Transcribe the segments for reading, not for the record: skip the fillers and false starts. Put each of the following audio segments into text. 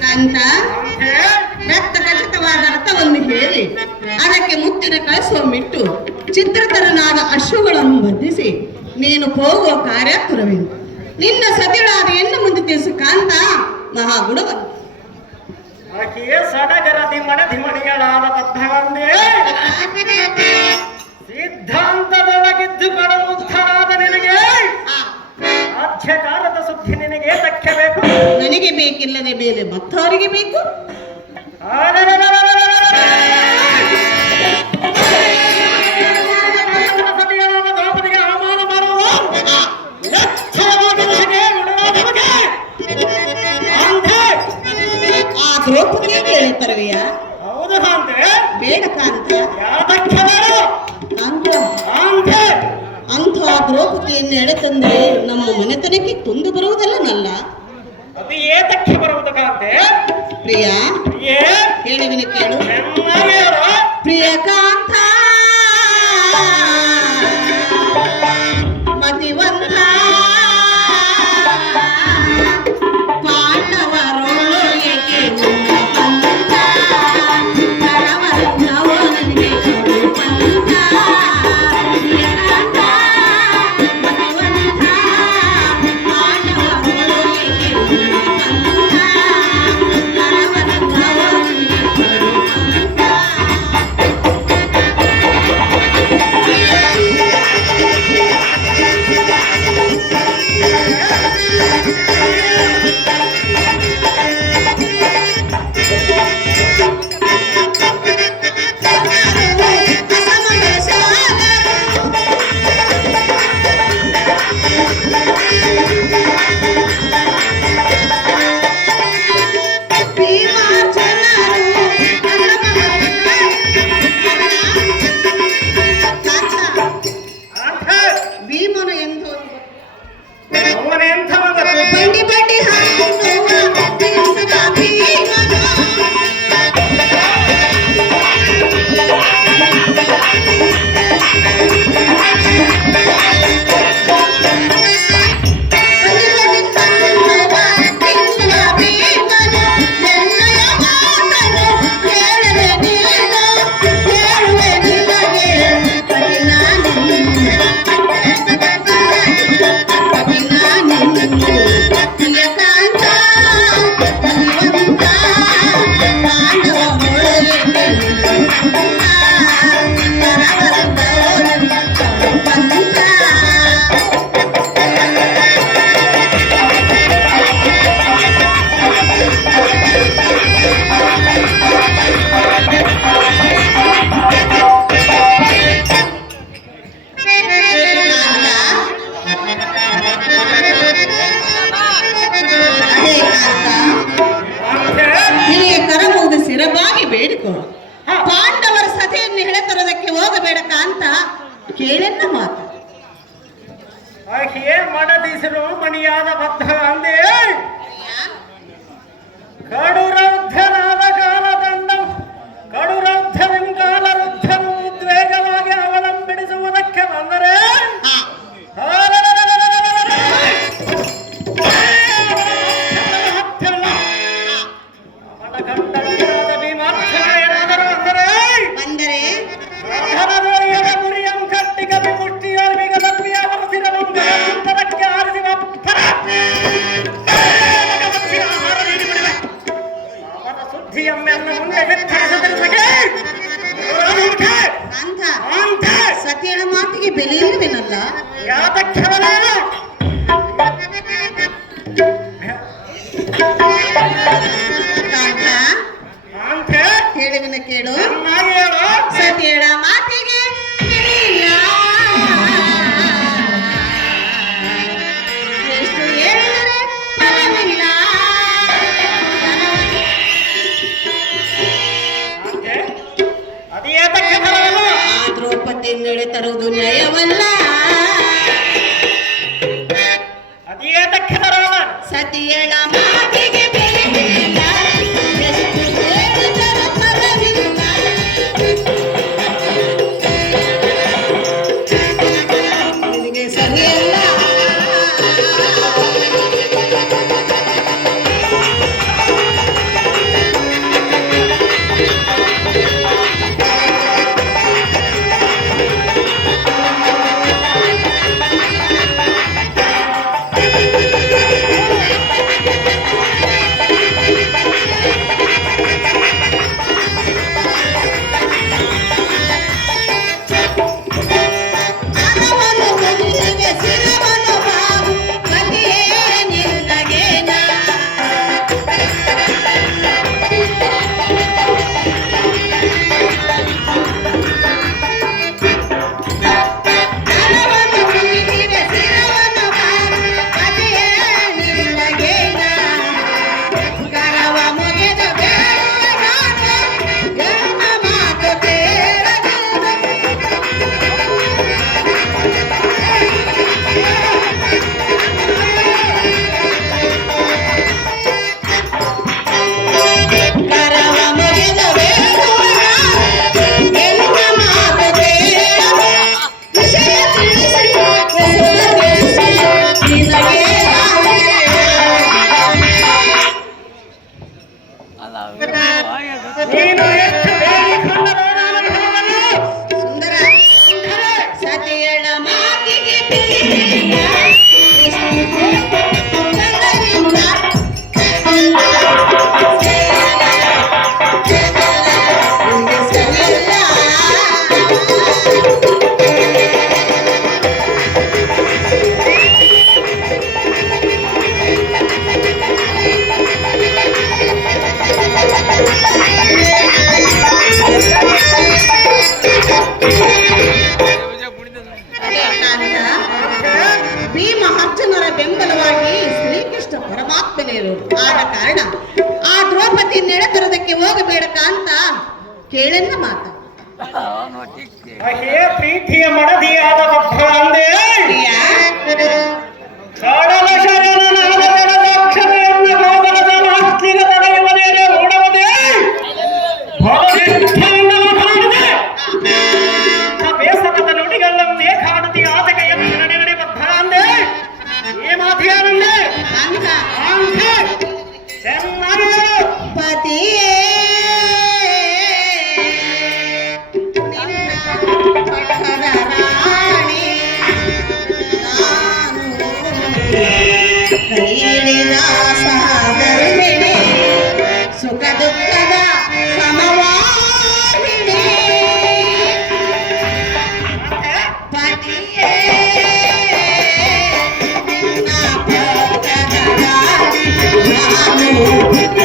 ಕಾಂತ, ರಕ್ತ ಖಚಿತವಾದ ರಥವನ್ನು ಹೇಳಿ ಅದಕ್ಕೆ ಮುತ್ತಿನ ಕಳಿಸುವಮಿಟ್ಟು ಚಿತ್ರತರನಾದ ಅಶ್ವಗಳನ್ನು ಬಂಧಿಸಿ ನೀನು ಹೋಗುವ ಕಾರ್ಯಾತುರವೆಂದು ನಿನ್ನ ಸತಿಳಾದ ಎನ್ನು ಮುಂದೆ ತಿಳಿಸು ಕಾಂತ ಮಹಾಗುಣವನ್ನು. ಆಕೆಯೇ ಸಡಗರ ದಿಮಣಿಗಳಾದ ಬದ್ಧವಂದೇ ಸಿದ್ಧಾಂತದೊಳಗಿದ್ದು ಕಡಮುಕ್ತರಾದ ನಿನಗೆ ರಾಜ್ಯಕಾಲದ ಸುದ್ದಿ ನಿನಗೆ ತಕ್ಕಬೇಕು. ನನಗೆ ಬೇಕಿಲ್ಲದೆ ಬೇರೆ ಮತ್ತವರಿಗೆ ಬೇಕು. ದ್ರೌಪದಿಗೆ ಅವಮಾನ ಮಾಡುವುದು ಆ ದ್ರೌಪದಿಗೆ ಹೇಳ್ತಾರವೆಯ? ಹೌದು ಕಾಂತೆ. ಬೇಡ ಕಾಂತ. ಯಾತಕ್ಕೆ ಬೇಡ ಕಾಂತ? ಕಾಂತೆ ಅಂಥ ದ್ರೌಪದಿಯನ್ನು ಎಳೆತಂದ್ರೆ ನಮ್ಮ ಮನೆತನಕ್ಕೆ ಕುಂದು ಬರುವುದಲ್ಲ. ಅದು ಏತಕ್ಕೆ ಬರುವುದು ಕಾಂತೆ? ಪ್ರಿಯ ಹೇಳುವಿನ ಕೇಳು. ಪ್ರಿಯ ಕಾಂತ ಮತಿವಂತ ಪಾಂಡವರೋಳು ಏಕೆ ಪಂಥ ಕರವನ್ನವೋ ನನಗೆ ಕೊಡು ಪಂಥ. ಪ್ರಿಯ ಕಾಂತ ಮತಿವಂತ ಪಾಂಡವರೋಳು ಏಕೆ ಪಂಥ ಕರವನ್ನವೋ ನನಗೆ ಕೊಡು ಪಂಥ. ಭೀಮನು ಎಂದವನು ಅವನೆಂಥವನು? ಬಂಡಿ ಬಂಡಿ ಹಾಕುವ ಭೀಮನು. ಬೇಡಿಕೊಳ್ಳು. ಪಾಂಡವರ ಸಭೆಯನ್ನು ಎಳೆತರೋದಕ್ಕೆ ಹೋಗಬೇಡ ಕಾಂತ. ಕೇಳೆನ್ನ ಮಾತು. ಆಕೆಯೇ ಮಡದಿಸಿರು ಮಣಿಯಾದ ಬದ್ಧ ಅಂದೇ ಕಡುರೌದ್ಧನಾದ ಕಾಲದಂಡಂ ಕಡುರೌದ್ಧವೆಂಗಾಲರುದ್ಧನು ಉದ್ವೇಗವಾಗಿ ಅವಲಂಬಿಸುವುದಕ್ಕೆ ಬಂದರೆ ಸತ್ಯನ ಮಾತಿಗೆ ಬೆಲೆ ಇಲ್ಲವೇನಲ್ಲ? ಯಾತಕ್ಕೆ ಹೇಳುವಿನ ಕೇಳು. ಸತ್ಯಳ ಮಾತಿಗೆ ಎಷ್ಟು ಹೇಳಿದರೆ ಫಲವಿಲ್ಲ. ಆ ದ್ರೌಪದಿಯನ್ನೆಳೆ ತರುವುದು ನ್ಯಾಯವಲ್ಲ. ಸತಿಯಳ ಮಾತಿಗೆ ಬೆಲೆ ಇಲ್ಲ. ಎಷ್ಟು ಹೇಳಿದರೂ ಫಲವಿಲ್ಲ. ಭೀಮ ಅರ್ಜುನರ ಬೆಂಬಲವಾಗಿ ಶ್ರೀಕೃಷ್ಣ ಪರಮಾತ್ಮನೇರುವುದು ಆದ ಕಾರಣ ಆ ದ್ರೌಪದಿ ನೆಡೆತರದಕ್ಕೆ ಹೋಗಬೇಡ ಅಂತ ಕೇಳೆನ್ನ ಮಾತ ಅಹೇ ಪ್ರೀತಿಯ ಮಡದಿಯಾದ ಭಕ್ತಳಂದೆ ಸಡಲ ಶರಣನಾದ ಜಡದಾಕ್ಷತೆಯನ್ನು ಗೋಗಲದ ಮಾಸ್ತಿಗ ತಡೆಯುವುದೇನೆ ನೋಡುವುದೇ ಭವವಿಷ್ಠೆಯಿಂದ ಮಾತನಾಡಿದೆ ಬೇಸರದ ನುಡಿಗಳನ್ನೇ ಕಾಣತಿ ಆತಕೆಯನ್ನು ನಡೆಗಡೆ ಬದ್ಧಳಂದೆ ಈ ಮಾತಿಯಾನಂದೆ ಚೆನ್ನಾಗಿ ಪತಿಯೇ ಸುಖ ದುಃಖದ ಸಮವಾಹಿನಿ ಪತಿಯೇ ನಿನ್ನ ಪಕ್ಕದರಾಗಿ ನಾನು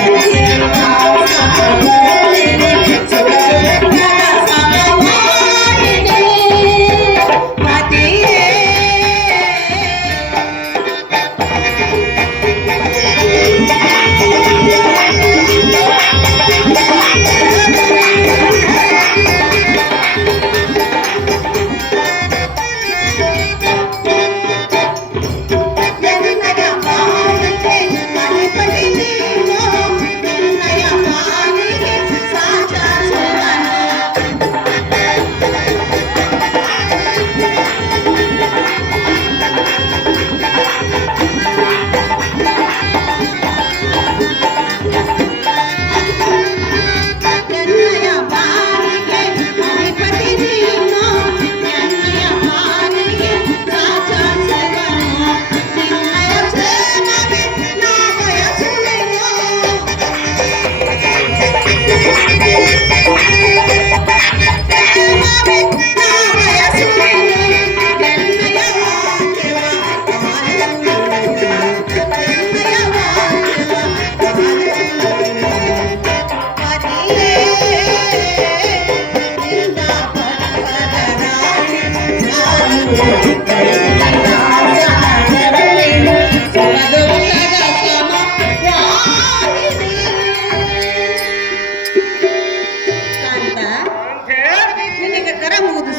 ಕೈಲಿನ ಸಹೋದರಿಣಿ. ಸುಖ ದುಃಖದ ಸಮವಾಹಿನಿ ಪತಿಯೇ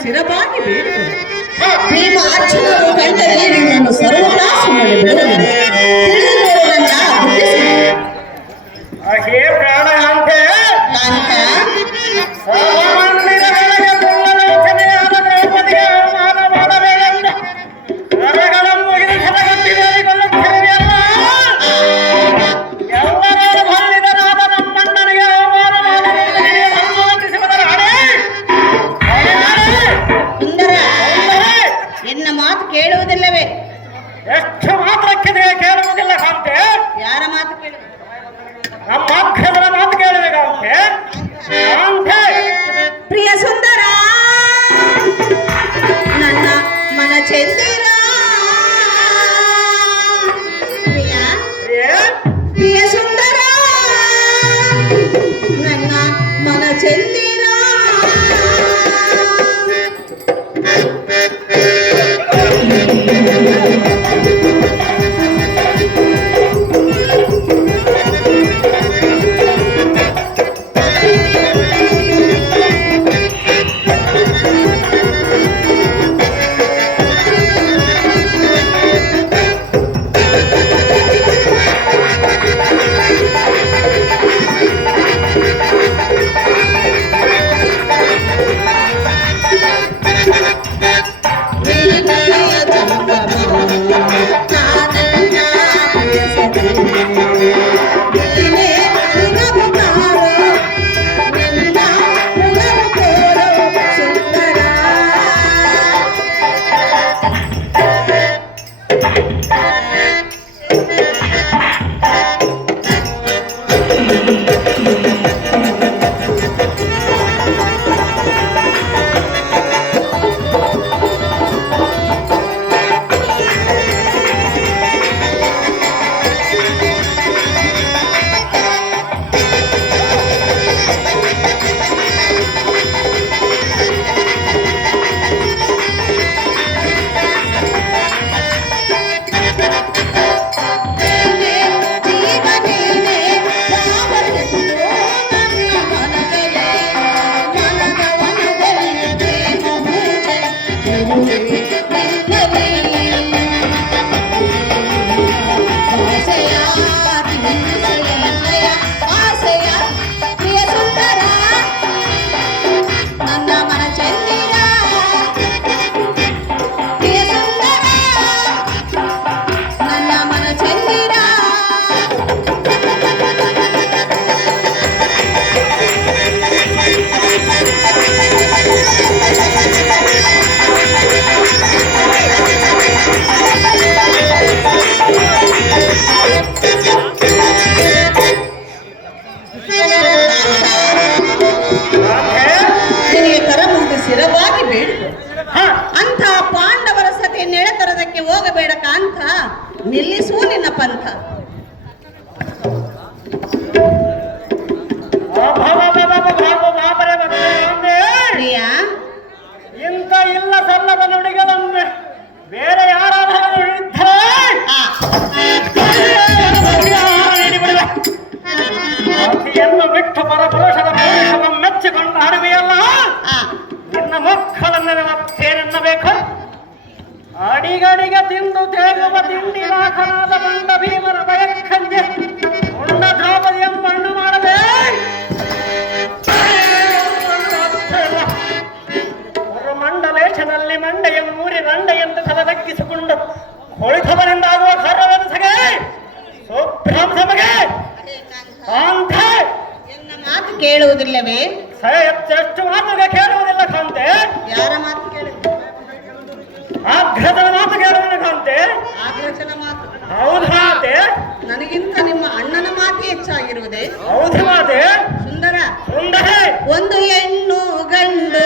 ಸಿರಬಾಗಿ ಬೇಡಿದರು. ಭೀಮ ಅರ್ಜುನರು ಕಂಡರೆ ನಿನ್ನನ್ನು ಸರ್ವನಾಶ ಮಾಡಿ ಬಿಡುವುದಿಲ್ಲ. ತಿಳಿದು ನೋಡುವುದನ್ನ ಗುರುತಿಸಿದರು. ಅಹೇ ಪ್ರಾಣ ಅಂತೆ ಕಾಂತ ಸಾಮಾನ್ಯರ ಬೆಳಗ್ಗೆ ಪೂರ್ಣಲೋಚನೆಯಾದ ದ್ರೌಪದಿಯ ಅವಮಾನ ಮಾಡಬೇಕೆಂದು ನರಗಳನ್ನು ಮುಗಿದು ಸದಗಟ್ಟಿ ಬೇಡಿಕೊಳ್ಳುತ್ತೇವೆಯಲ್ಲ. ಎಲ್ಲರ ಭಲ್ಲಿದನಾದ ನಮ್ಮಣ್ಣನಿಗೆ ಅವಮಾನ ಮಾಡಬೇಕೆಂದು ಅನುಮತಿಸುವುದರ ಹಣೆ ಸುಂದರ ಎನ್ನ ಮಾತು ಕೇಳುವುದಿಲ್ಲವೇ? ಎಷ್ಟು ಮಾತ್ರಕ್ಕೆ ಕೇಳುವುದಿಲ್ಲ ಕಾಂತೆ. ಯಾರ ಮಾತು ಕೇಳುವುದು? ನಮ್ಮ ಅಕ್ಷರ ಮಾತು ಕೇಳಬೇಕಂತೆ ಕಾಂತೆ. ಪ್ರಿಯ ಸುಂದರ ನನ್ನ ಮನ ಚೆಂದಿರ ಪ್ರಿಯ ಸುಂದರ ನನ್ನ ಮನ ಚೆಂದಿರ ಆಸೆಯ ಪ್ರಿಯ ಸುಂದರ ನನ್ನ ಮನ ಚೆಂದಿರ ಪ್ರಿಯ ಸುಂದರ ನನ್ನ ಮನ ಚೆಂದಿರ ನಿನಗೆ ಕರ ಮುಗಿದು ಸ್ಥಿರವಾಗಿ ಬೇಡಿದೆ ಅಂಥ ಪಾಂಡವರ ಸತಿ ನೆಳೆತರದಕ್ಕೆ ಹೋಗಬೇಡ ಕಾಂತ ನಿಲ್ಲಿಸು ನಿನ್ನ ಪಂಥ ಪ್ರಿಯ ಇಂಥ ಇಲ್ಲ ಸಲ್ಲದ ನುಡಿಗಳನ್ನು ಬೇರೆ ಯಾರಾದರೂ ಇದ್ದರೆ ಅತಿಯನ್ನು ಬಿಟ್ಟು ಪರಪುರುಷದ ಪುರುಷವ ಮೆಚ್ಚಿಕೊಂಡು ಹರಿವೆಯಲ್ಲ ನಿನ್ನ ಮಕ್ಕಳನ್ನ ಮತ್ತೇನೆನ್ನಬೇಕು ಅಡಿಗಡಿಗೆ ತಿಂದು ತೇಗುವ ತಿಂಡಿ ರಾಖನಾದ ಬಂಡ ಭೀಮರ ಭಯಕ್ಕಂಜೆ ಉಂಡ ದ್ರೌಪದಿ ಎಂಬಣ್ಣು ಮಾಡದೆ ಮಂಡಲೇಶನಲ್ಲಿ ಮಂಡೆಯನ್ನು ಮೂರಿ ರಂಡೆಯೆಂದು ತಲೆದಕ್ಕಿಸಿಕೊಂಡು ಹೊಳಿತವರಿಂದಾಗುವ ಕಾರ್ಯವೆನಸಗೆ ಸುಭ್ರಂಸಮಗೆ ಎನ್ನ ಮಾತು ಕೇಳುವುದಿಲ್ಲವೇ ಎಷ್ಟು ಮಾತುಗೆ ಕೇಳುವುದಿಲ್ಲ ಕಾಂತೆ ಯಾರ ಮಾತು ಕೇಳುವುದು ಆಗ್ರಹದ ಮಾತು ಕೇಳುವುದಿಲ್ಲ ಕಾಂತೆ ಆಗ್ರಚನ ಮಾತು ಹೌದು ಮಾತೆ ನನಗಿಂತ ನಿಮ್ಮ ಅಣ್ಣನ ಮಾತು ಹೆಚ್ಚಾಗಿರುವುದೇ ಹೌದು ಮಾತೆ ಸುಂದರ ಸುಂದರ ಒಂದು ಹೆಣ್ಣು ಗಂಡು